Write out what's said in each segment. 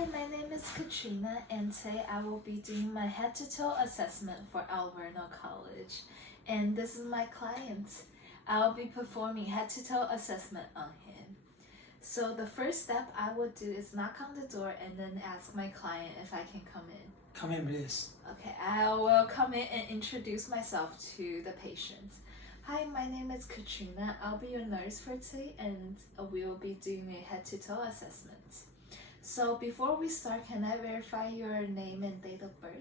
Hi, my name is Katrina, and today I will be doing my head-to-toe assessment for Alverno College. And this is my client. I'll be performing head-to-toe assessment on him. So the first step I would do is knock on the door and then ask my client if I can come in. Come in, please. Okay, I will come in and introduce myself to the patient. Hi, my name is Katrina. I'll be your nurse for today, and we will be doing a head-to-toe assessment. So before we start, can I verify your name and date of birth?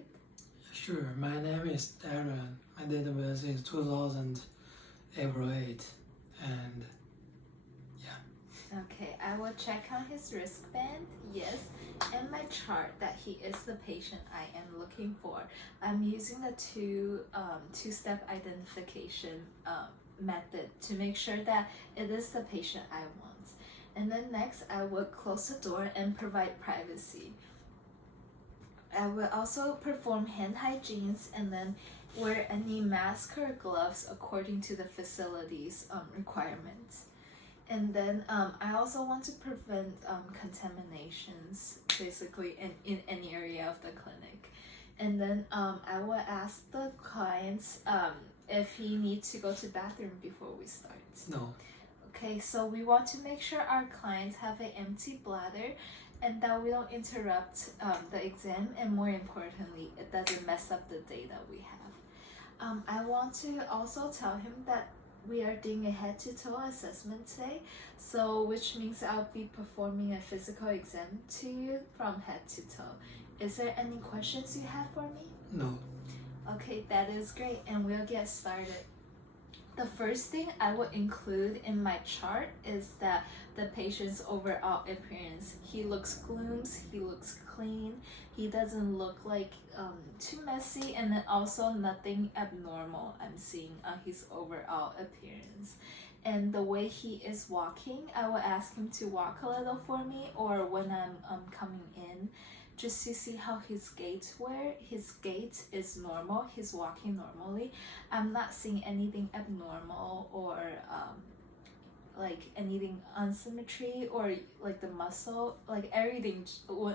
Sure. My name is Darren. My date of birth is 2000 April 8. And Okay, I will check on his wristband, yes, and my chart that he is the patient I am looking for. I'm using the two-step identification method to make sure that it is the patient I want. And then next, I will close the door and provide privacy. I will also perform hand hygiene and then wear any mask or gloves according to the facility's requirements. And then I also want to prevent contaminations basically in any area of the clinic. And then I will ask the clients if he needs to go to the bathroom before we start. no. Okay, so we want to make sure our clients have an empty bladder and that we don't interrupt the exam, and more importantly, it doesn't mess up the data we have. I want to also tell him that we are doing a head-to-toe assessment today, so which means I'll be performing a physical exam to you from head to toe. Is there any questions you have for me? No. Okay, that is great, and we'll get started. The first thing I will include in my chart is that the patient's overall appearance. He looks groomed, he looks clean, he doesn't look like too messy, and then also nothing abnormal I'm seeing on his overall appearance. And the way he is walking, I will ask him to walk a little for me, or when I'm coming in, just to see how his gait were. His gait is normal, he's walking normally. I'm not seeing anything abnormal or like anything unsymmetry or like the muscle, like everything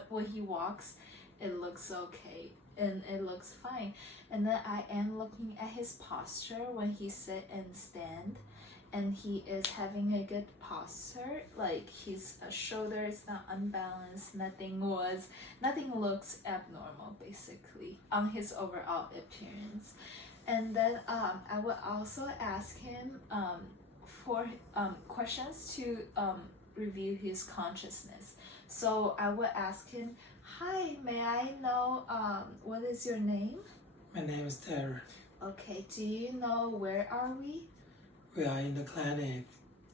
when he walks, it looks okay and it looks fine. And then I am looking at his posture when he sit and stand, and he is having a good posture, like his shoulder is not unbalanced, nothing looks abnormal basically on his overall appearance. And then I will also ask him for questions to review his consciousness. So I will ask him, hi, may I know what is your name? My name is Darren. Okay, do you know where are we? We are in the clinic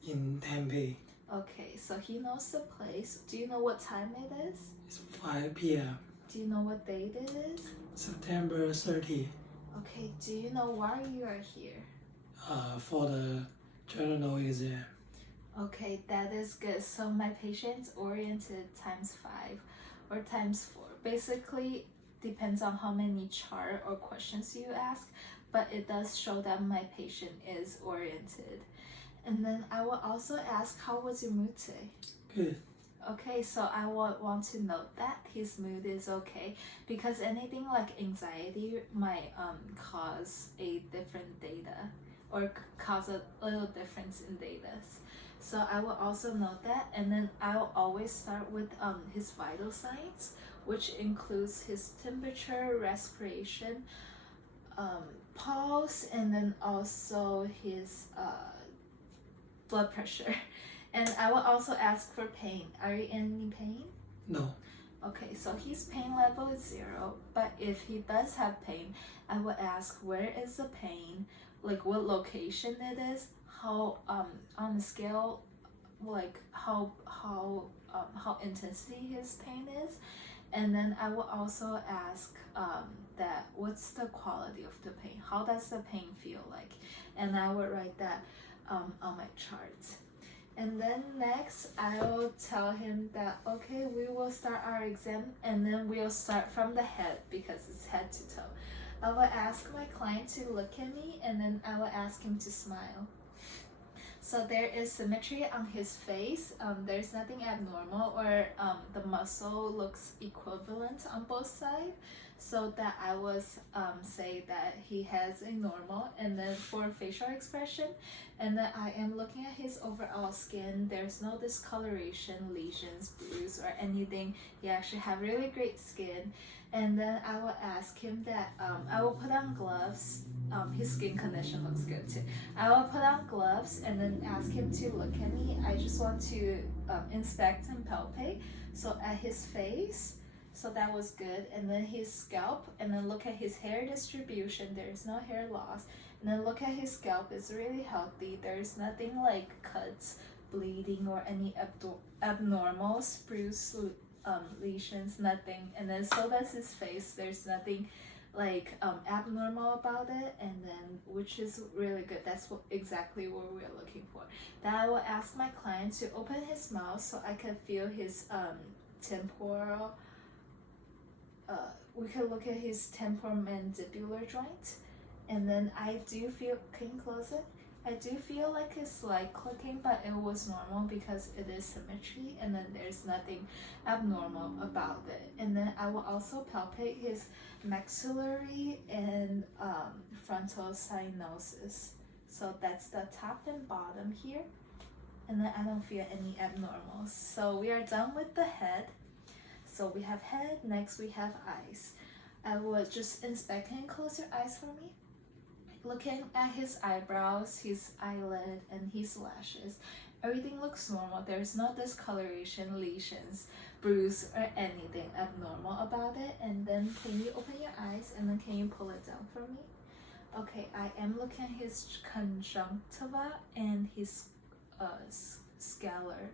in Tempe. Okay, so he knows the place. Do you know what time it is? It's 5 p.m. Do you know what date it is? September 30. Okay, do you know why you are here? For the journal exam. Okay, that is good. So my patient's oriented times 5 or times 4. Basically, depends on how many chart or questions you ask, but it does show that my patient is oriented. And then I will also ask, how was your mood today? Good. Okay, so I would want to note that his mood is okay, because anything like anxiety might cause a different data or cause a little difference in data. So I will also note that, and then I'll always start with his vital signs, which includes his temperature, respiration, pulse, and then also his blood pressure. And I will also ask for pain. Are you in any pain? No. Okay, so his pain level is 0, but if he does have pain, I will ask where is the pain, like what location it is, how on the scale, like how intensity his pain is. And then I will also ask that what's the quality of the pain, how does the pain feel like, and I will write that on my chart. And then next I will tell him that okay, we will start our exam, and then we'll start from the head because it's head to toe. I will ask my client to look at me, and then I will ask him to smile. So there is symmetry on his face. There's nothing abnormal, or the muscle looks equivalent on both sides. So that I was say that he has a normal. And then for facial expression, and then I am looking at his overall skin. There's no discoloration, lesions, bruise, or anything. He actually have really great skin. And then I will ask him that I will put on gloves. His skin condition looks good too. I will put on gloves and then ask him to look at me. I just want to inspect and palpate. So at his face, so that was good. And then his scalp, and then look at his hair distribution. There's no hair loss. And then look at his scalp, it's really healthy. There's nothing like cuts, bleeding, or any abnormal bruise, lesions, nothing. And then so does his face. There's nothing like abnormal about it, and then which is really good. That's exactly what we're looking for. Then I will ask my client to open his mouth so I can feel his temporal. We can look at his temporomandibular joint, and then I do feel. Can you close it? I do feel like it's slight clicking, but it was normal because it is symmetry, and then there's nothing abnormal about it. And then I will also palpate his maxillary and frontal cyanosis. So that's the top and bottom here. And then I don't feel any abnormals. So we are done with the head. So we have head, next we have eyes. I will just inspect and close your eyes for me. Looking at his eyebrows, his eyelid, and his lashes, everything looks normal. There's no discoloration, lesions, bruise, or anything abnormal about it. And then can you open your eyes, and then can you pull it down for me? Okay, I am looking at his conjunctiva and his scalar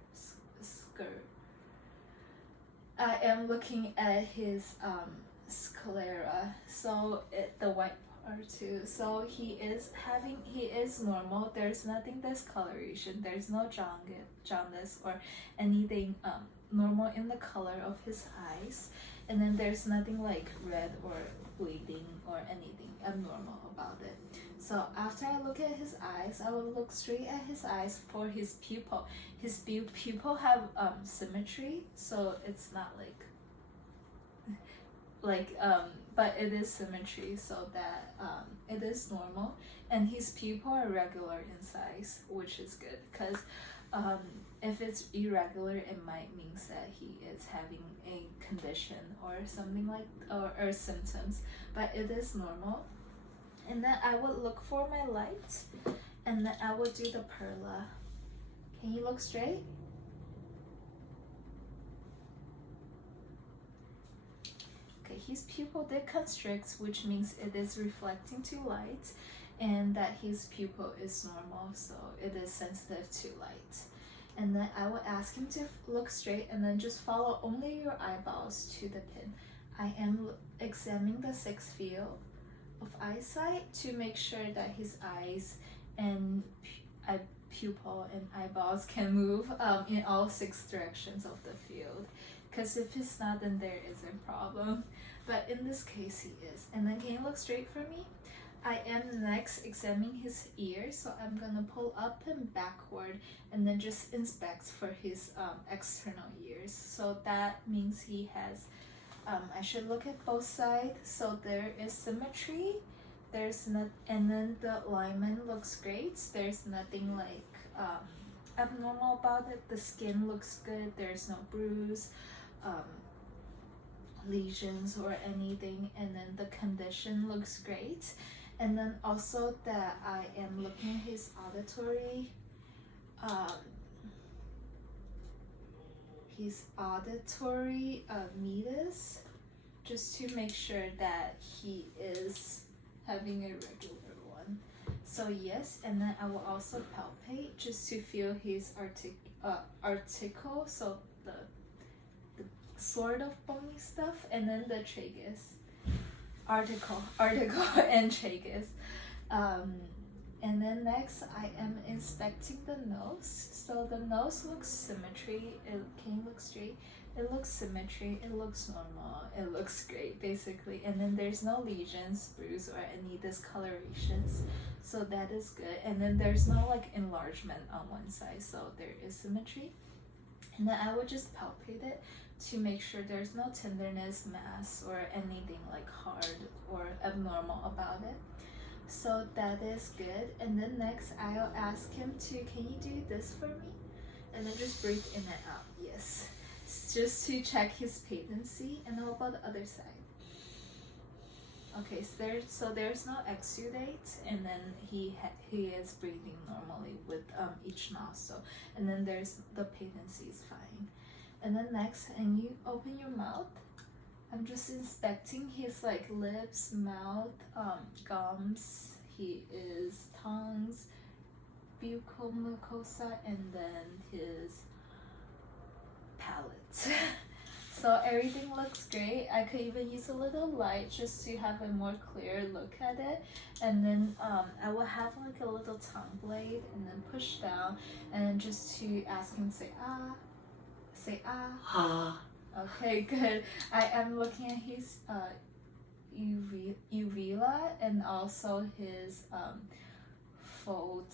skirt. I am looking at his sclera, so the white part too. So he is normal. There's nothing discoloration. There's no jaundice or anything normal in the color of his eyes. And then there's nothing like red or bleeding or anything abnormal about it. So after I look at his eyes, I will look straight at his eyes for his pupil. His pupil have symmetry, so it's not but it is symmetry, so that it is normal. And his pupil are regular in size, which is good, because if it's irregular, it might mean that he is having a condition or something like, or symptoms, but it is normal. And then I would look for my light, and then I would do the perla. Can you look straight? Okay, his pupil did constrict, which means it is reflecting to light, and that his pupil is normal, so it is sensitive to light. And then I will ask him to look straight, and then just follow only your eyeballs to the pin. I am examining the sixth field of eyesight to make sure that his eyes and pupil and eyeballs can move in all 6 directions of the field, because if it's not, then there is a problem, but in this case he is. And then can you look straight for me? I am next examining his ears, so I'm gonna pull up and backward and then just inspect for his external ears. So that means he has I should look at both sides, so there is symmetry, there's not, and then the alignment looks great. There's nothing like abnormal about it. The skin looks good. There's no bruise, lesions, or anything. And then the condition looks great. And then also that I am looking at his auditory meatus, just to make sure that he is having a regular one. So yes, and then I will also palpate just to feel his article, so the sort of bony stuff, and then the tragus, article and tragus. And then next I am inspecting the nose. So the nose looks symmetry. Can you look straight? It looks symmetry, it looks normal, it looks great basically. And then there's no lesions, bruise, or any discolorations. So that is good. And then there's no like enlargement on one side, so there is symmetry. And then I would just palpate it to make sure there's no tenderness, mass, or anything like hard or abnormal about it. So that is good. And then next I'll ask him to, can you do this for me? And then just breathe in and out. Yes. Just to check his patency. And how about the other side? Okay, so there's no exudate, and then he is breathing normally with each nostril, and then there's the patency is fine. And then next, and you open your mouth. I'm just inspecting his like lips, mouth, gums. He is tongues, buccal mucosa, and then his palate. So everything looks great. I could even use a little light just to have a more clear look at it. And then I will have like a little tongue blade and then push down and just to ask him to say ah. Say ah. Ah. Okay, good. I am looking at his uvula and also his phonate.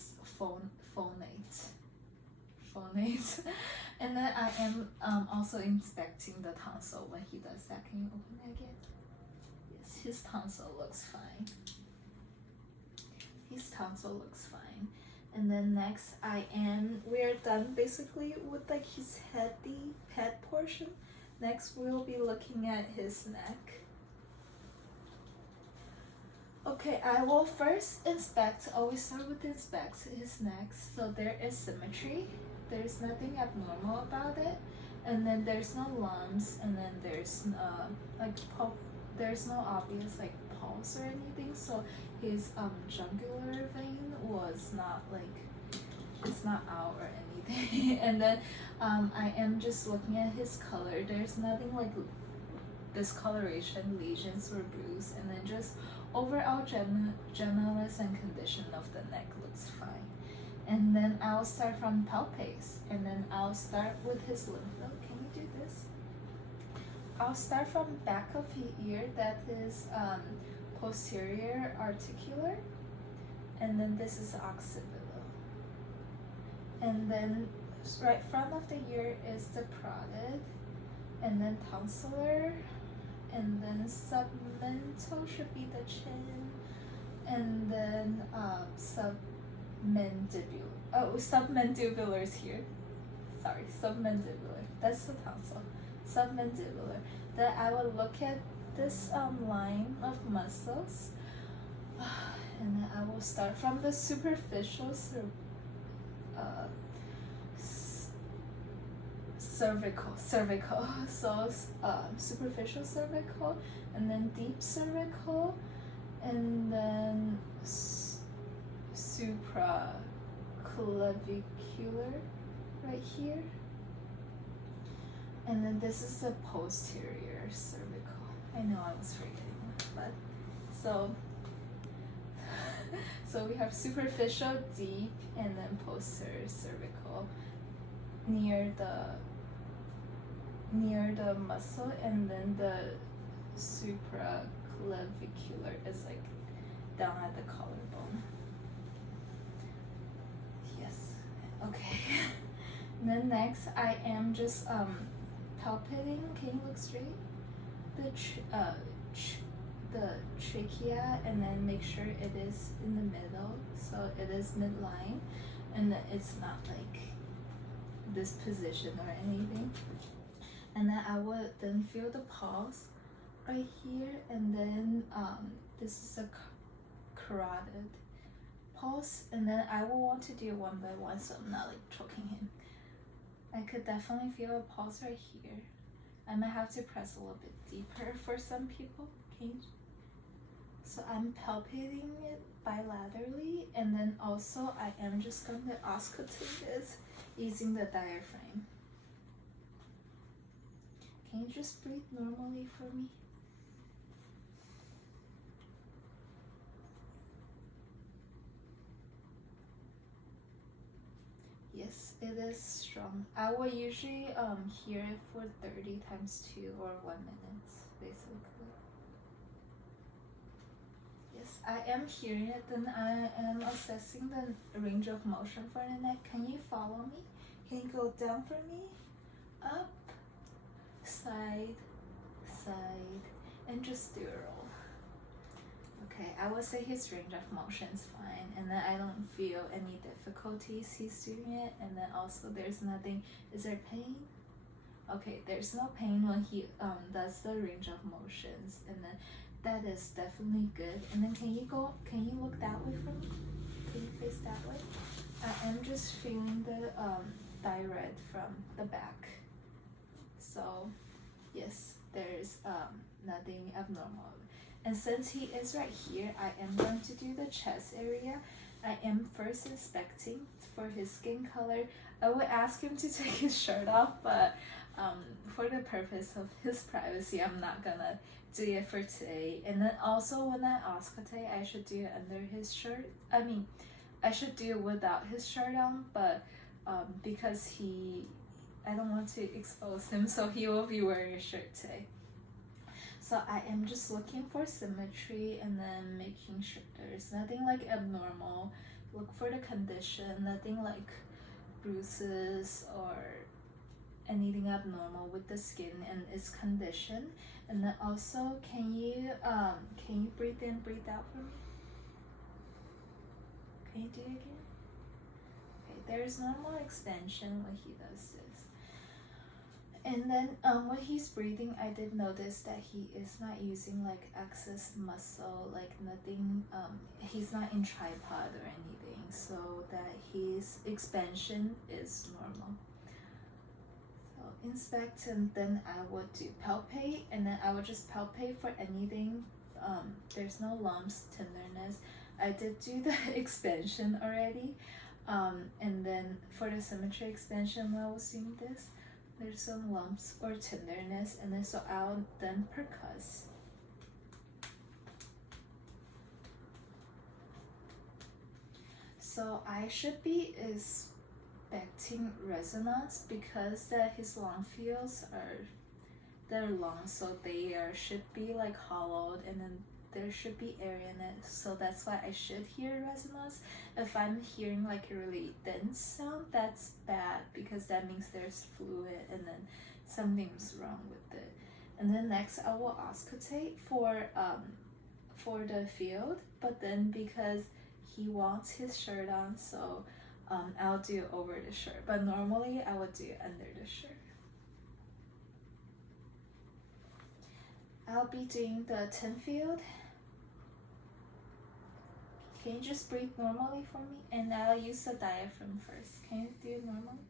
And then I am also inspecting the tonsil when he does that. Can you open it again? Yes, his tonsil looks fine. His tonsil looks fine. And then next we're done basically with like his head portion. Next we'll be looking at his neck. Okay, I will first always start with inspect his neck. So there is symmetry. There's nothing abnormal about it. And then there's no lumps, and then there's there's no obvious like pulse or anything. So his jugular vein was not like, it's not out or anything. And then I am just looking at his color. There's nothing like discoloration, lesions, or bruise. And then just overall gentleness and condition of the neck looks fine. And then I'll start from palpates, and then I'll start with his lymph node. Can you do this? I'll start from back of the ear, that is posterior articular, and then this is occipital. And then right front of the ear is the parotid, and then tonsillar, and then submental should be the chin, and then submandibular is here. Sorry, submandibular. That's the tonsil. Submandibular. Then I will look at this line of muscles, and then I will start from the superficial cervical. So superficial cervical, and then deep cervical, and then supraclavicular right here, and then this is the posterior cervical. I know I was forgetting, but so we have superficial, deep, and then posterior cervical near the muscle, and then the supraclavicular is like down at the collarbone. Yes. Okay. And then next I am just palpating. Can you look straight? The trachea, and then make sure it is in the middle, so it is midline, and it's not like this position or anything. And then I would then feel the pulse right here, and then this is a carotid pulse, and then I will want to do it one by one so I'm not like choking him. I could definitely feel a pulse right here. I might have to press a little bit deeper for some people. Okay. So I'm palpating it bilaterally, and then also I am just going to auscultate this using the diaphragm. Can you just breathe normally for me? Yes, it is strong. I will usually hear it for 30 times 2 or 1 minute, basically. Yes, I am hearing it, then I am assessing the range of motion for the neck. Can you follow me? Can you go down for me? Up, side, side, and just do a roll. Okay, I would say his range of motion is fine, and then I don't feel any difficulties he's doing it, and then also there's nothing. Is there pain? Okay, there's no pain when he does the range of motions, and then that is definitely good. And then can you look that way for me? Can you face that way? I am just feeling the thyroid from the back. So yes, there's nothing abnormal. And since he is right here, I am going to do the chest area. I am first inspecting for his skin color. I would ask him to take his shirt off, but for the purpose of his privacy, I'm not gonna do it for today. And then also when I auscultate, I should do it under his shirt. I should do it without his shirt on, but because I don't want to expose him, so he will be wearing a shirt today. So I am just looking for symmetry and then making sure there's nothing like abnormal. Look for the condition, nothing like bruises or anything abnormal with the skin and its condition. And then also, can you breathe in, breathe out for me? Can you do it again? Okay, there's normal extension when he does this. And then when he's breathing, I did notice that he is not using like excess muscle, like nothing, he's not in tripod or anything, so that his expansion is normal. So inspect, and then I would do palpate, and then I would just palpate for anything. There's no lumps, tenderness. I did do the expansion already, and then for the symmetry expansion when I was doing this, there's some lumps or tenderness, and then so I'll then percuss. So I should be expecting resonance because that his lung fields they're long, so they should be like hollowed, and then there should be air in it, so that's why I should hear resonance. If I'm hearing like a really dense sound, that's bad because that means there's fluid and then something's wrong with it. And then next I will auscultate for the field, but then because he wants his shirt on, so I'll do it over the shirt, but normally I would do it under the shirt. I'll be doing the 10 field. Can you just breathe normally for me? And I'll use the diaphragm first. Can you do it normally?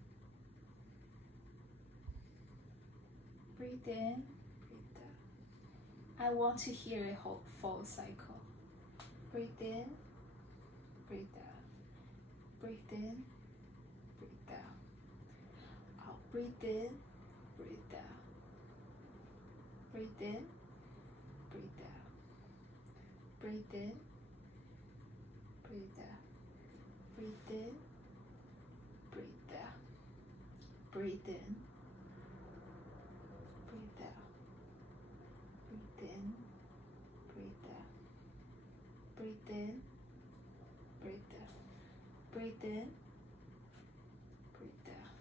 Breathe in, breathe out. I want to hear a whole full cycle. Breathe in, breathe out. Breathe in, breathe out. I'll breathe in, breathe out. Breathe in, breathe out. Breathe in, breathe out. Breathe in, breathe out. Breathe in, breathe out. Breathe in, breathe out. Breathe in, breathe out. Breathe in, breathe out.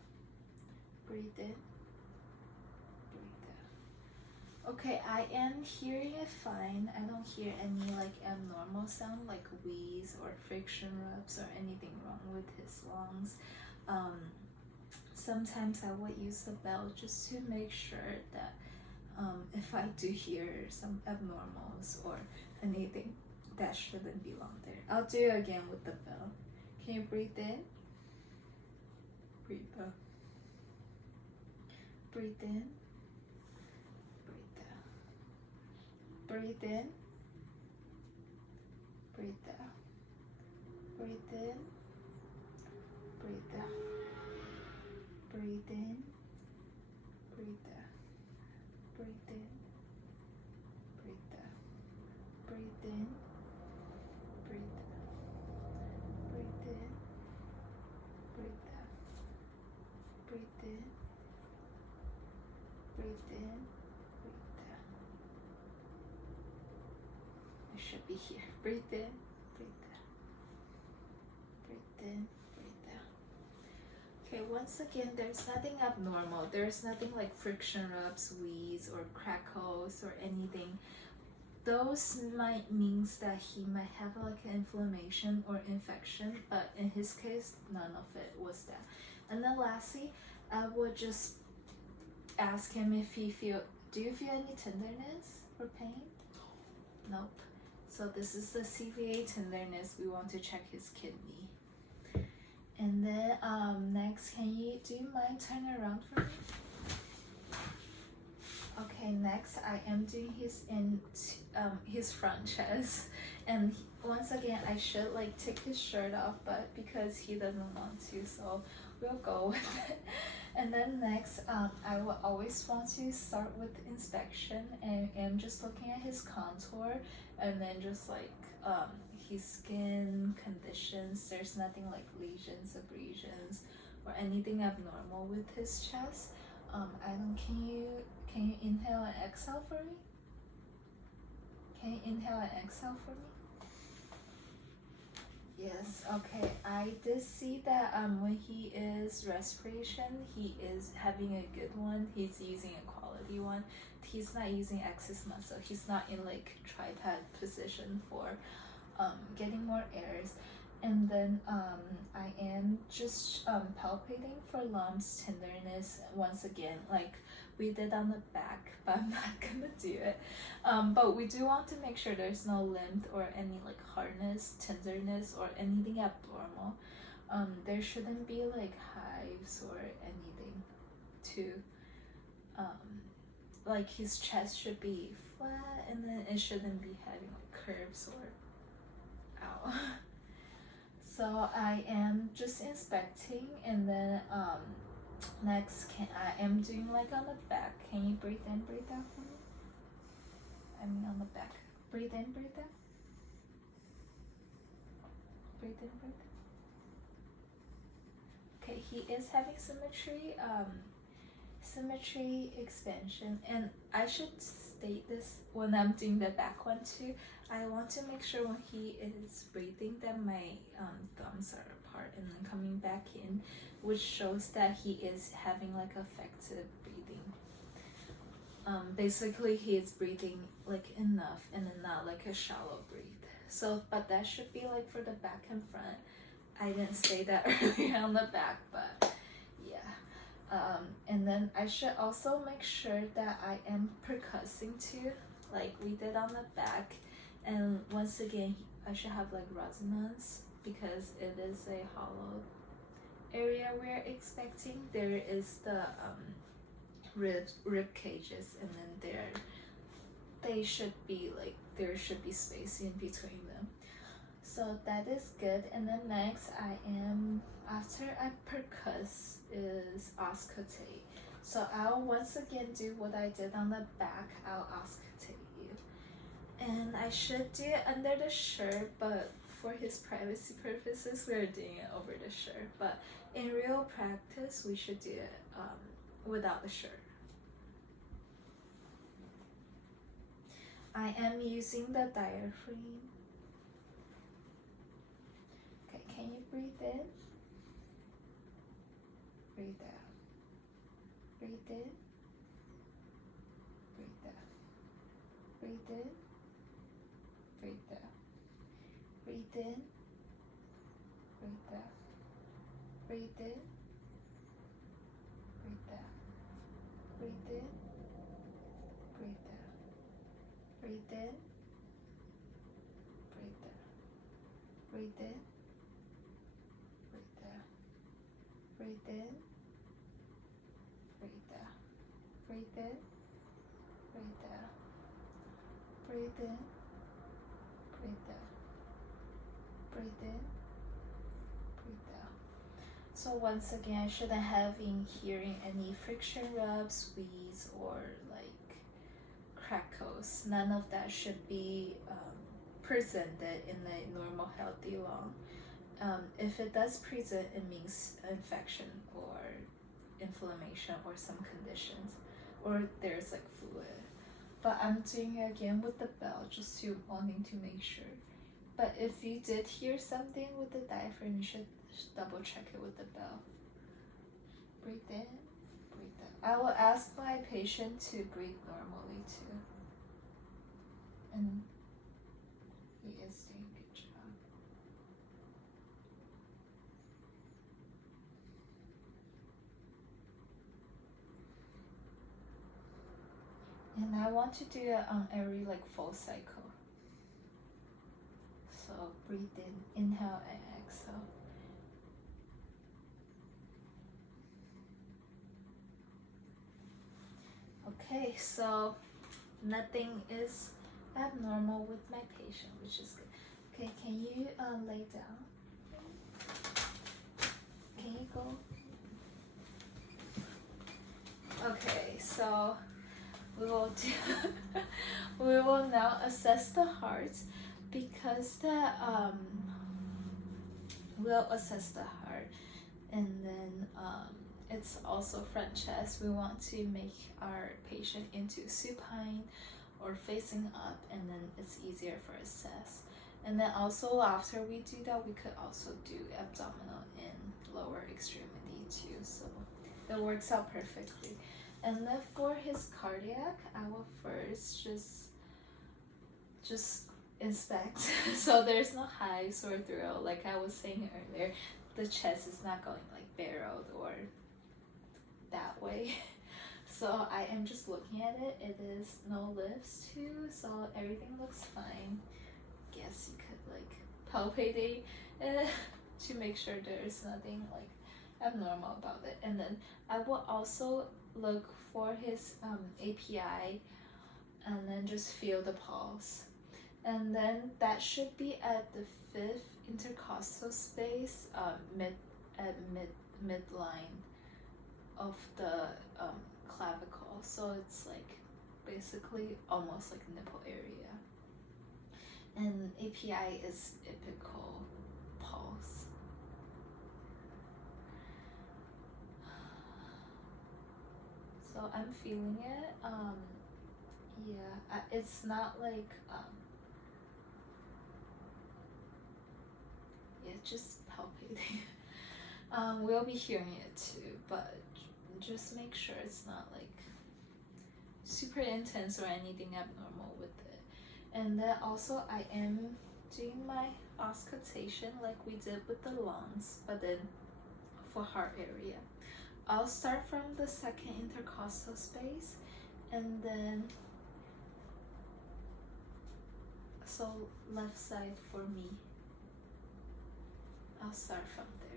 Breathe in, breathe out. Okay, I am hearing it fine. I don't hear any like abnormal sound like wheeze or friction rubs or anything wrong with his lungs. Sometimes I would use the bell just to make sure that if I do hear some abnormals or anything that shouldn't belong there. I'll do it again with the bell. Can you breathe in? Breathe out. Breathe in. Breathe in, breathe out. Breathe in, breathe out. Breathe in, breathe out. Breathe in, breathe out. Breathe in, breathe out. Breathe in, breathe out. breathe in, breathe out. It should be here. Breathe in, breathe out. Breathe in, breathe out. Okay, once again, there's nothing abnormal. There's nothing like friction rubs, wheeze, or crackles, or anything. Those might means that he might have like an inflammation or infection, but in his case, none of it was that. And then lastly, I would just ask him if he do you feel any tenderness or pain? Nope. So this is the CVA tenderness. We want to check his kidney. And then next, do you mind turning around for me? Okay, next I am doing his front chest, and once again I should like take his shirt off, but because he doesn't want to, so we'll go with it. And then next, I will always want to start with inspection and just looking at his contour, and then just like his skin conditions. There's nothing like lesions, abrasions, or anything abnormal with his chest. Can you inhale and exhale for me? Can you inhale and exhale for me? Yes, okay. I did see that when he is respiration, he is having a good one. He's using a quality one. He's not using excess muscle. He's not in like tripod position for getting more airs. And then I am just palpating for lumps, tenderness once again, like we did on the back, but I'm not gonna do it. But we do want to make sure there's no lymph or any like hardness, tenderness, or anything abnormal. There shouldn't be like hives or anything to like his chest should be flat, and then it shouldn't be having like curves or ow. So I am just inspecting, and then next I am doing like on the back. Can you breathe in, breathe out for me? I mean on the back. Breathe in, breathe out. Breathe in, breathe out. Okay, he is having symmetry expansion, and I should state this when I'm doing the back one too. I want to make sure when he is breathing that my thumbs are apart and then coming back in, which shows that he is having like effective breathing. Basically he is breathing like enough and then not like a shallow breathe. So, but that should be like for the back and front. I didn't say that earlier on the back, but yeah. And then I should also make sure that I am percussing too, like we did on the back. And once again, I should have like resonance because it is a hollow area we're expecting. There is the rib cages, and then they should be like, there should be space in between them. So that is good. And then next after I percuss is auscultate. So I'll once again do what I did on the back. I'll auscultate you. And I should do it under the shirt, but for his privacy purposes, we're doing it over the shirt. But in real practice, we should do it without the shirt. I am using the diaphragm. Okay, can you breathe in? Breathe out. Breathe in. Breathe out. Breathe in. Breathe out. Breathe in. Breathe out. Breathe in. Breathe out. Breathe in. Breathe out. Breathe in. Breathe out. Breathe in. Breathe out. Breathe in. Breathe out. Breathe in. Breathe out. Breathe in. Breathe out. Breathe in. Breathe out. So once again, I shouldn't have been hearing any friction rubs, wheeze, or like crackles. None of that should be presented in a normal healthy lung. If it does present, it means infection or inflammation or some conditions. or there's like fluid. But I'm doing it again with the bell just to wanting to make sure. But if you did hear something with the diaphragm, you should double check it with the bell. Breathe in, breathe out. I will ask my patient to breathe normally too. And he is doing a good job. And I want to do it on every like full cycle. So breathe in, inhale and exhale. Okay, so nothing is abnormal with my patient, which is good. Okay, can you lay down? Can you go? Okay, so we will do we will now assess the heart, because we'll assess the heart, and then it's also front chest. We want to make our patient into supine or facing up, and then it's easier for assess. And then also after we do that, we could also do abdominal and lower extremity too, so it works out perfectly. And then for his cardiac, I will first just inspect. So there's no hives or thrill. Like I was saying earlier, the chest is not going like barreled or that way. So I am just looking at it. It is no lifts too, so everything looks fine. Guess you could like palpate it to make sure there's nothing like abnormal about it. And then I will also look for his API, and then just feel the pulse. And then that should be at the 5th intercostal space, midline of the clavicle. So it's like basically almost like nipple area. And API is apical pulse. So I'm feeling it. Yeah, it's not like yeah, just palpating. We'll be hearing it too, but just make sure it's not like super intense or anything abnormal with it. And then also I am doing my auscultation like we did with the lungs, but then for heart area. I'll start from the 2nd intercostal space, and then so left side for me. I'll start from there.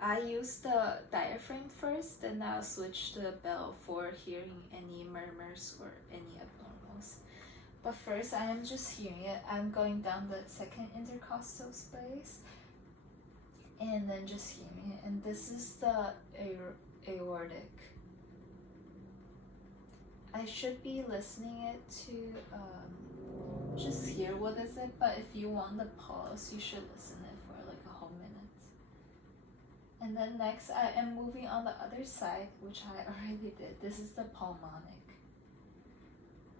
I use the diaphragm first, then I'll switch to the bell for hearing any murmurs or any abnormals. But first, I am just hearing it. I'm going down the 2nd intercostal space, and then just hearing it. And this is the aortic. I should be listening it to just hear what is it, but if you want the pulse, you should listen it for like a whole minute. And then next, I am moving on the other side, which I already did. This is the pulmonic.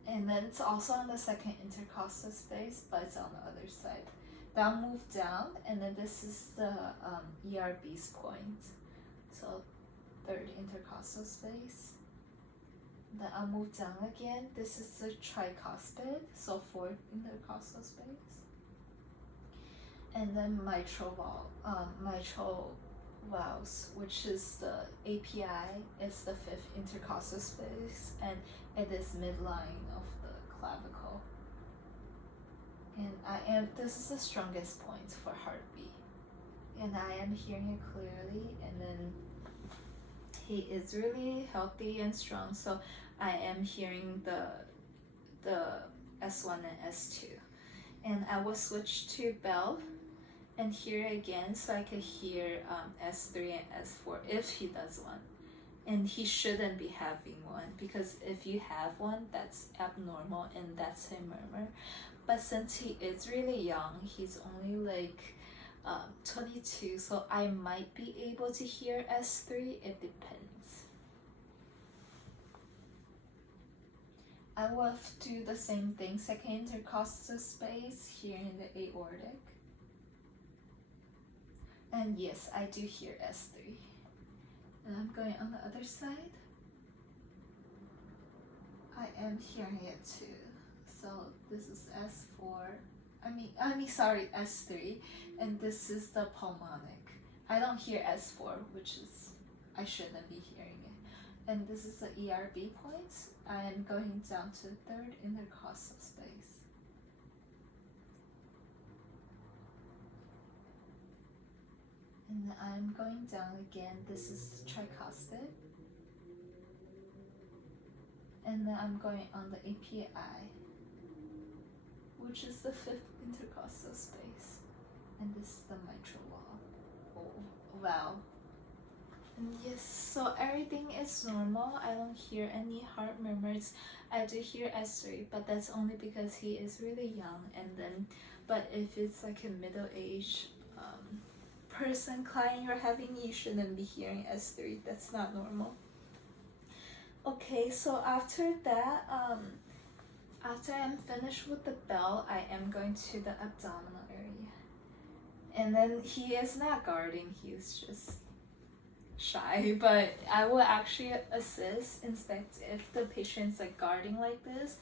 And then it's also on the 2nd intercostal space, but it's on the other side. Then I'll move down, and then this is the ERB's point. So 3rd intercostal space. Then I'll move down again. This is the tricuspid, so 4th intercostal space. And then mitral valves, which is the API. It's the 5th intercostal space, and it is midline of the clavicle. And this is the strongest point for heartbeat. And I am hearing it clearly, and then he is really healthy and strong, so I am hearing the S1 and S2. And I will switch to bell and hear it again, so I could hear S3 and S4 if he does one. And he shouldn't be having one, because if you have one, that's abnormal and that's a murmur. But since he is really young, he's only like 22, so I might be able to hear S3. It depends. I will do the same thing, second intercostal space here in the aortic. And yes, I do hear S3. And I'm going on the other side. I am hearing it too. So this is S4. Sorry, S3, and this is the pulmonic. I don't hear S4, which is, I shouldn't be hearing it. And this is the ERB point. I am going down to third intercostal space. And then I'm going down again. This is tricuspid. And then I'm going on the API, which is the fifth intercostal space. And this is the mitral valve. And yes, so everything is normal. I don't hear any heart murmurs. I do hear S3, but that's only because he is really young. And then, but if it's like a middle-aged person, client you're having, you shouldn't be hearing S3. That's not normal. Okay, so after that, after I'm finished with the bell, I am going to the abdominal area. And then he is not guarding, he's just shy, but I will actually assist, inspect if the patient's like guarding like this.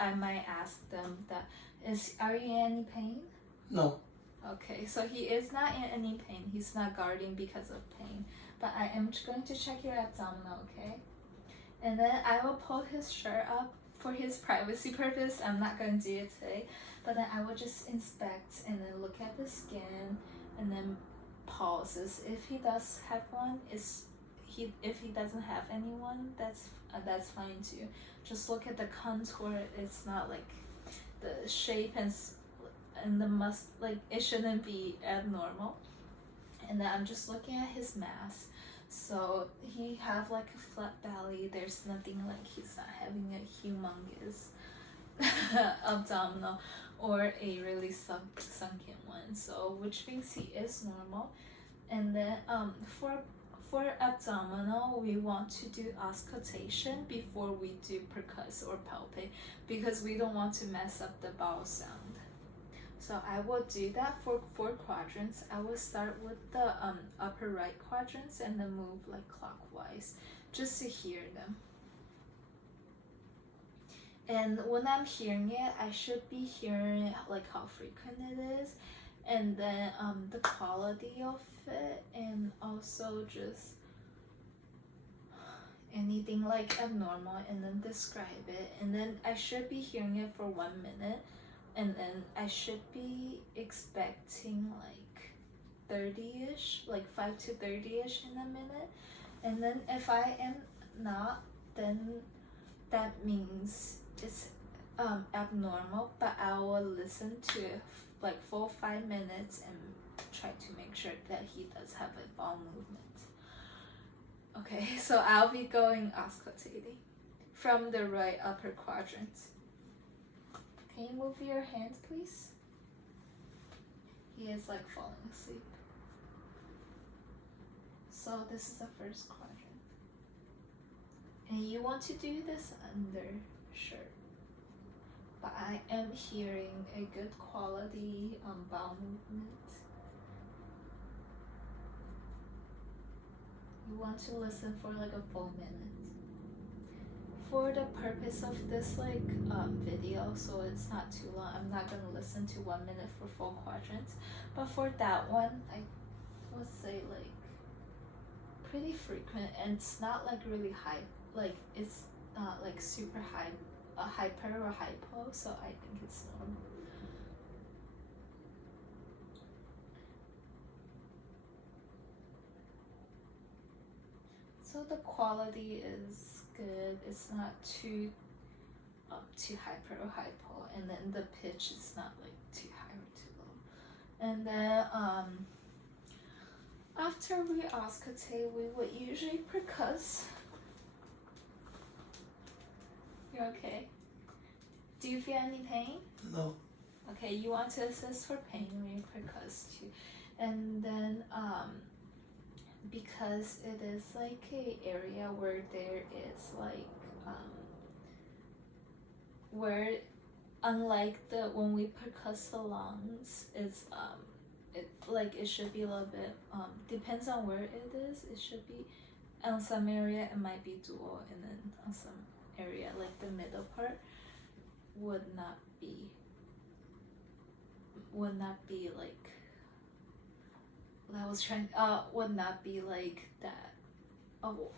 I might ask them that, are you in any pain? No. Okay, so he is not in any pain, he's not guarding because of pain. But I am going to check your abdominal, okay? And then I will pull his shirt up for his privacy purpose. I'm not going to do it today, but then I will just inspect and then look at the skin and then pulses. If he does have one, if he doesn't have anyone, that's fine too. Just look at the contour. It's not like the shape and the like it shouldn't be abnormal. And then I'm just looking at his mass. So he have like a flat belly. There's nothing like he's not having a humongous abdominal or a really sunken one. So which means he is normal. And then for abdominal, we want to do auscultation before we do percuss or palpate because we don't want to mess up the bowel sound. So I will do that for 4 quadrants. I will start with the upper right quadrants and then move like clockwise just to hear them. And when I'm hearing it, I should be hearing like how frequent it is, and then the quality of it, and also just anything like abnormal, and then describe it. And then I should be hearing it for 1 minute. And then I should be expecting like 30-ish, like 5 to 30-ish in a minute. And then if I am not, then that means it's abnormal, but I will listen to it like full 5 minutes and try to make sure that he does have a bowel movement. Okay, so I'll be going auscultating from the right upper quadrant. Can you move your hands, please? He is like falling asleep. So this is the first quadrant. And you want to do this under shirt. But I am hearing a good quality bowel movement. You want to listen for like a full minute. For the purpose of this like video, so it's not too long, I'm not gonna listen to 1 minute for full quadrants, but for that one, I would say like pretty frequent, and it's not like really high, like it's not like super high, hyper or hypo, so I think it's normal. So the quality is good. It's not too hyper or hypo, and then the pitch is not like too high or too low. And then after we auscultate, we would usually percuss. You're okay? Do you feel any pain? No. Okay, you want to assess for pain when you percuss too. And then because it is like a area where there is like where unlike the when we percuss the lungs, it's it should be a little bit depends on where it is. It should be on some area it might be dual, and then on some area like the middle part would not be like I was trying would not be like that. Oh,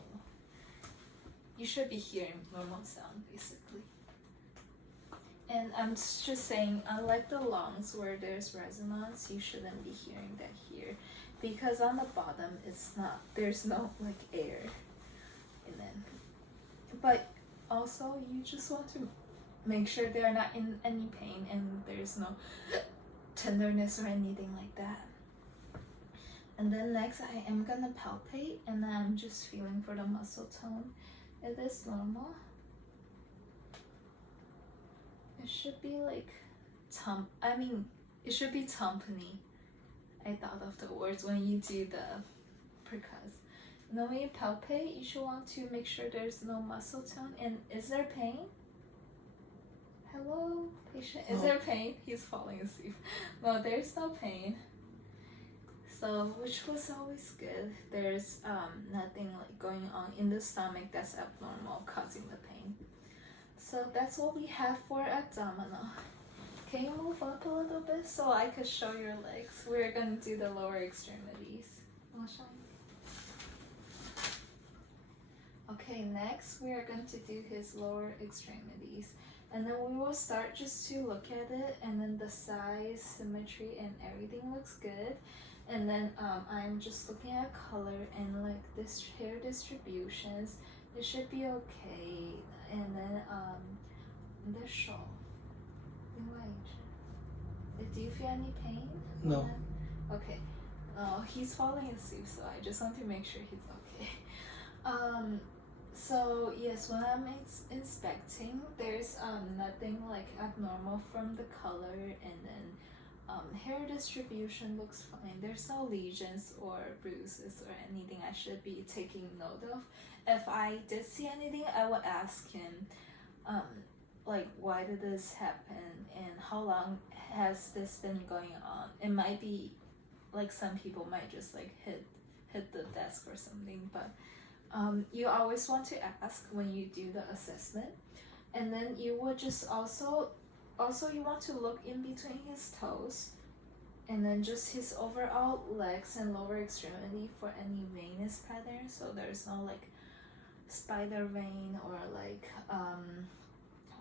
you should be hearing normal sound basically. And I'm just saying, unlike the lungs where there's resonance, you shouldn't be hearing that here, because on the bottom there's no like air. And then, but also you just want to make sure they're not in any pain and there's no tenderness or anything like that. And then next I am gonna palpate, and then I'm just feeling for the muscle tone. It is normal. It should be like it should be timpani. I thought of the words when you do the percuss. And then when you palpate, you should want to make sure there's no muscle tone. And is there pain? Hello, patient. Is there pain? He's falling asleep. No, there's no pain. So, which was always good. There's nothing like going on in the stomach that's abnormal causing the pain. So that's what we have for abdominal. Can you move up a little bit so I could show your legs? We're gonna do the lower extremities. I'll show you. Okay, next we are going to do his lower extremities. And then we will start just to look at it, and then the size, symmetry, and everything looks good. And then I'm just looking at color and like this hair distributions. It should be okay. And then the shawl. Do you feel any pain? No. Okay. He's falling asleep, so I just want to make sure he's okay. So yes, when I'm inspecting, there's nothing like abnormal from the color, and then hair distribution looks fine. There's no lesions or bruises or anything I should be taking note of. If I did see anything, I would ask him, like, why did this happen and how long has this been going on? It might be like some people might just like hit the desk or something, but you always want to ask when you do the assessment. And then you would just also you want to look in between his toes, and then just his overall legs and lower extremity for any venous pattern. So there's no like spider vein or like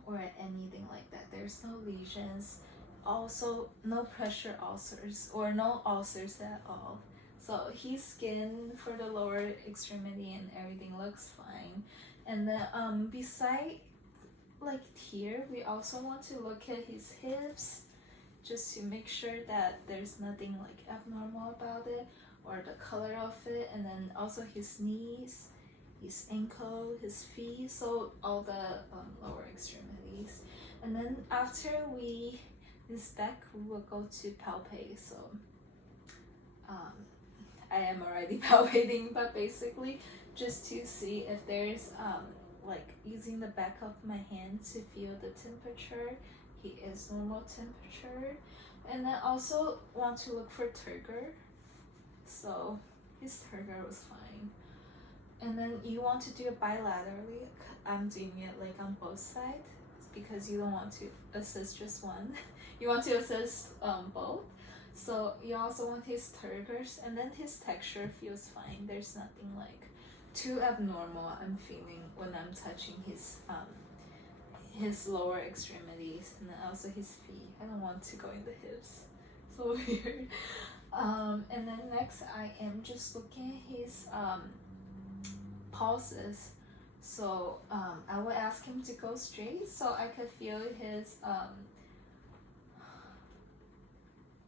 or anything like that. There's no lesions. Also, no pressure ulcers or no ulcers at all. So his skin for the lower extremity and everything looks fine. And then beside like here, we also want to look at his hips just to make sure that there's nothing like abnormal about it or the color of it. And then also his knees, his ankle, his feet, so all the lower extremities. And then after we inspect, we will go to palpate. So I am already palpating, but basically just to see if there's like using the back of my hand to feel the temperature. He is normal temperature. And then also want to look for turgor. So his turgor was fine. And then you want to do it bilaterally. I'm doing it like on both sides because you don't want to assist just one. You want to assist both. So you also want his turgors, and then his texture feels fine. There's nothing like too abnormal I'm feeling when I'm touching his lower extremities, and then also his feet. I don't want to go in the hips. So weird. And then next I am just looking at his pulses. So I will ask him to go straight so I could feel his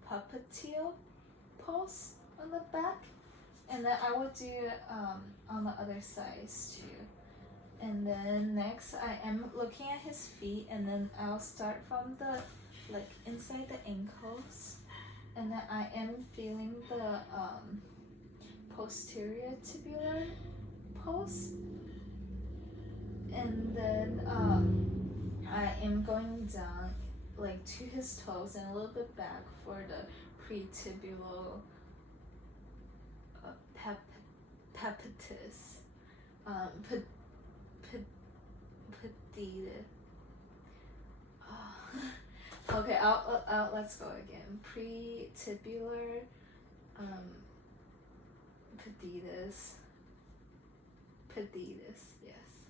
popliteal pulse on the back, and then I will do it on the other sides too. And then next I am looking at his feet, and then I'll start from the like inside the ankles, And then I am feeling the posterior tibular pulse. And then I am going down like to his toes and a little bit back for the pretibular pepitus. Pedida. Okay, I'll let's go again. Pretibular pedidus. Pedidus, yes.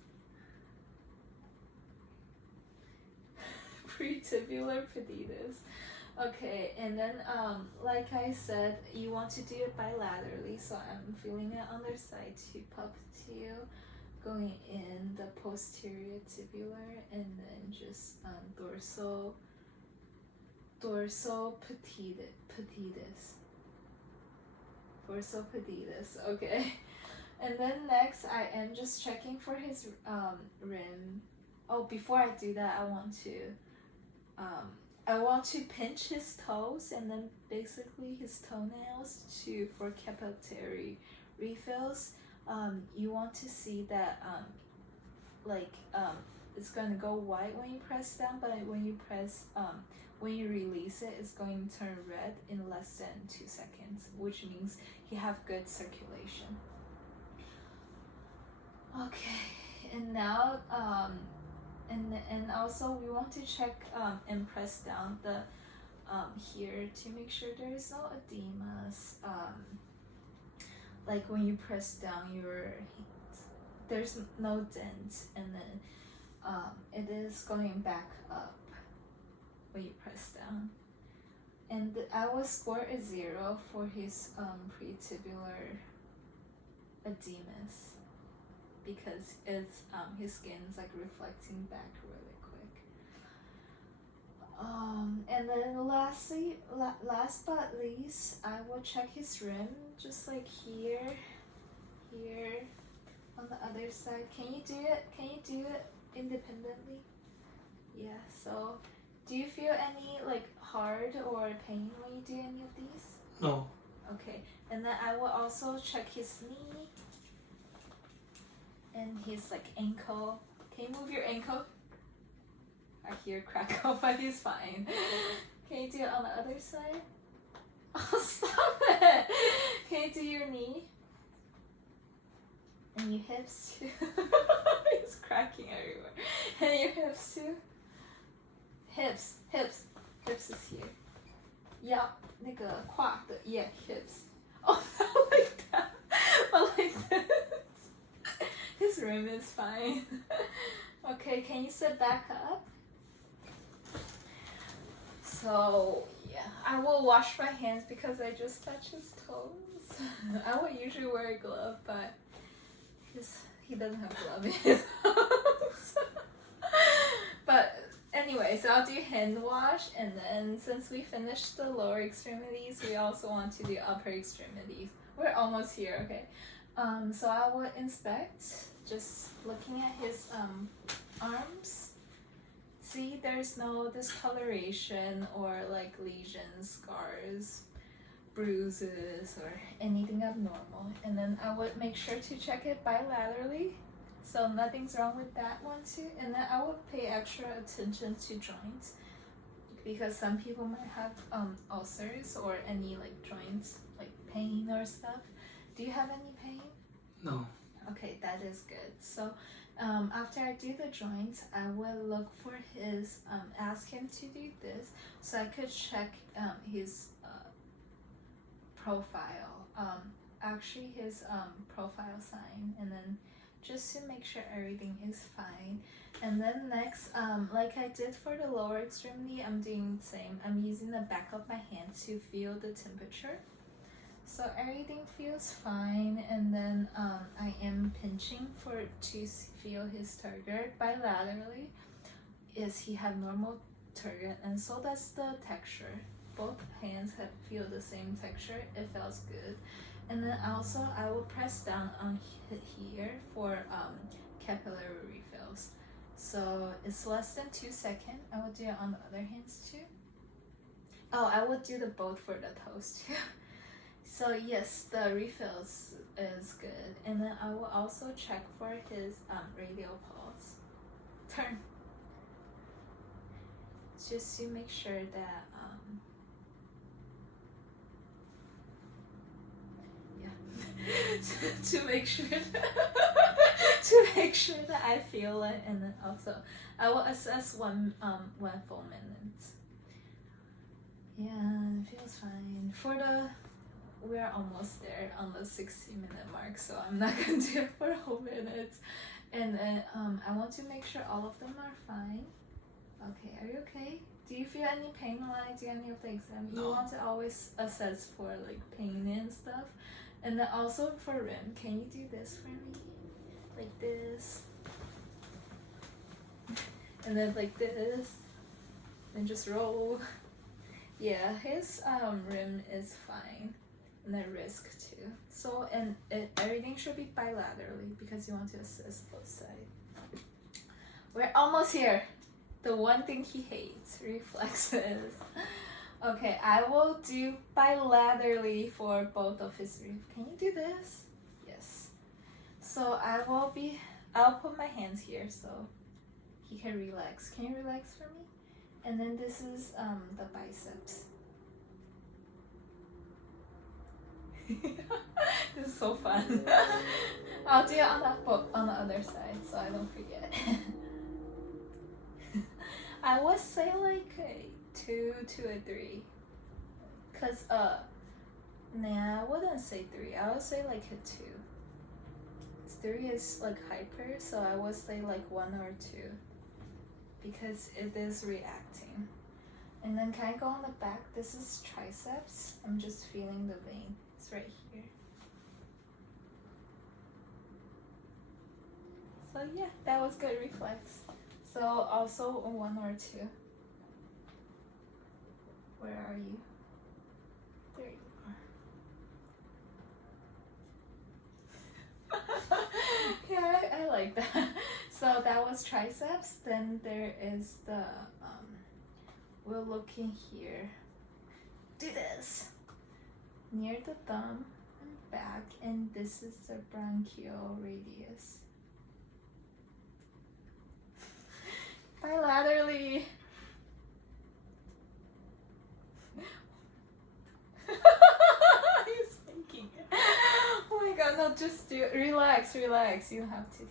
Pretibular pedidus. Okay, and then like I said, you want to do it bilaterally, so I'm feeling it on their side to popliteal, going in the posterior tibular, and then just dorsal pedidus. Dorsal pedidus, okay. And then next, I am just checking for his rim. Oh, before I do that, I want to pinch his toes and then basically his toenails for capillary refills. You want to see that it's going to go white when you press down, but when you release it, it's going to turn red in less than 2 seconds, which means he have good circulation. Okay, and now and also we want to check and press down the here to make sure there is no edemas. Like when you press down there's no dent, and then it is going back up when you press down. And I will score a 0 for his pretibular edemas, because it's his skin's like reflecting back really quick. And then last but least, I will check his rim, just like here, on the other side. Can you do it independently? Yeah. So, do you feel any like hard or pain when you do any of these? No. Okay. And then I will also check his knee and his like ankle. Can you move your ankle? I hear crackle, but he's fine. Can you do it on the other side? Oh, stop it! Can you do your knee? And your hips too. He's cracking everywhere. And your hips too. Hips is here. Yeah, 那个胯的 yeah, hips. Oh, not like that, but like this. His rim is fine. Okay, can you sit back up? So yeah, I will wash my hands because I just touched his toes. I would usually wear a glove, but he doesn't have glove in his house. But anyway, so I'll do hand wash, and then since we finished the lower extremities, we also want to do upper extremities. We're almost here, okay? So I will inspect, just looking at his arms. See, there's no discoloration or like lesions, scars, bruises, or anything abnormal. And then I would make sure to check it bilaterally, so nothing's wrong with that one too. And then I would pay extra attention to joints, because some people might have ulcers or any like joints like pain or stuff. Do you have any pain? No. Okay, that is good. So after I do the joints, I will look for his, ask him to do this so I could check his profile, actually his profile sign, and then just to make sure everything is fine. And then next, like I did for the lower extremity, I'm doing the same. I'm using the back of my hand to feel the temperature. So everything feels fine, and then I am pinching to feel his turgor bilaterally. Is he have normal turgor, and so does the texture. Both hands feel the same texture. It feels good. And then also I will press down on here for capillary refills. So it's less than 2 seconds. I will do it on the other hands too. Oh, I will do the both for the toes too. So yes, the refills is good, and then I will also check for his radial pulse. Turn. Just to make sure that to make sure to make sure that I feel it, and then also I will assess one full minute. Yeah, it feels fine. We're almost there on the 60-minute mark, so I'm not gonna do it for a whole minute. And then I want to make sure all of them are fine. Okay, are you okay? Do you feel any pain while I do any of the exam? No. You want to always assess for like pain and stuff. And then also for rim, can you do this for me? Like this. And then like this. And just roll. Yeah, his rim is fine. And then wrist too. So, and everything should be bilaterally because you want to assess both sides. We're almost here. The one thing he hates, reflexes. Okay, I will do bilaterally for both of his ribs. Can you do this? Yes. So I'll put my hands here so he can relax. Can you relax for me? And then this is the biceps. This is so fun. I'll do it on the other side so I don't forget. I would say like a 2 to a 3. Cause nah, I wouldn't say 3. I would say like a 2. 3 is like hyper, so I would say like 1 or 2. Because it is reacting. And then can I go on the back? This is triceps. I'm just feeling the vein. It's right here. So yeah, that was good reflex. So also 1 or 2. Where are you? There you are. Yeah, I like that. So that was triceps. Then there is the we're looking here. Do this near the thumb and back, and this is the branchial radius. Bilaterally. He's thinking. Oh my god, no, just do it. Relax. You have to.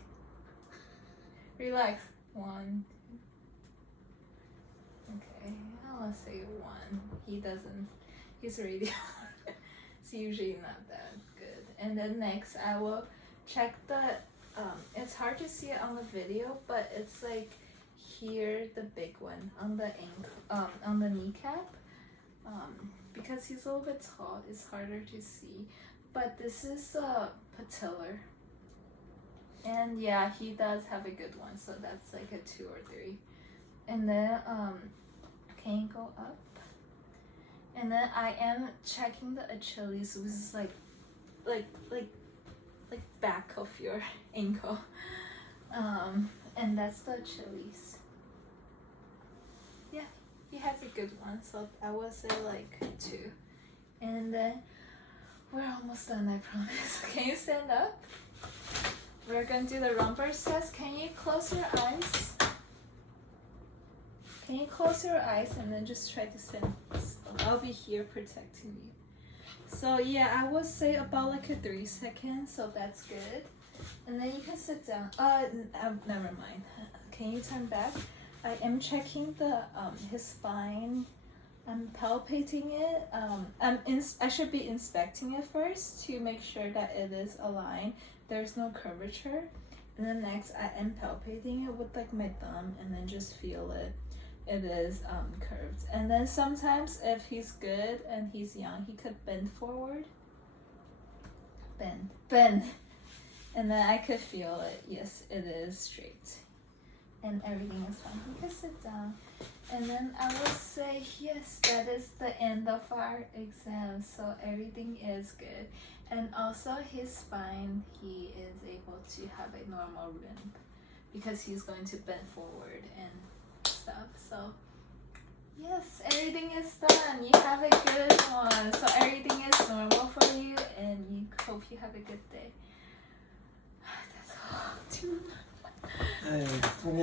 Relax. 1. Okay, I'll say 1. He's already it's usually not that good. And then next I will check the, it's hard to see it on the video, but it's like here, the big one on the ankle, on the kneecap. Because he's a little bit tall, it's harder to see. But this is patellar. And yeah, he does have a good one, so that's like a 2 or 3. And then can you go up? And then I am checking the Achilles, which is like back of your ankle. And that's the Achilles. Yeah, he has a good one, so I would say like 2. And then we're almost done, I promise. Can you stand up? We're gonna do the Romberg test. Can you close your eyes? Can you close your eyes and then just try to stand still? I'll be here protecting you. So yeah, I would say about like a 3 seconds, so that's good. And then you can sit down. Never mind. Can you turn back? I am checking the his spine. I'm palpating it. I should be inspecting it first to make sure that it is aligned. There's no curvature. And then next, I am palpating it with like my thumb, and then just feel it. It is curved. And then sometimes, if he's good and he's young, he could bend forward. Bend. And then I could feel it. Yes, it is straight. And everything is fine. You can sit down. And then I will say, yes, that is the end of our exam. So everything is good. And also his spine, he is able to have a normal rim because he's going to bend forward and stuff. So yes, everything everything is done. You have a good one. So everything is normal for you, and you hope you have a good day. That's all. 哎，中间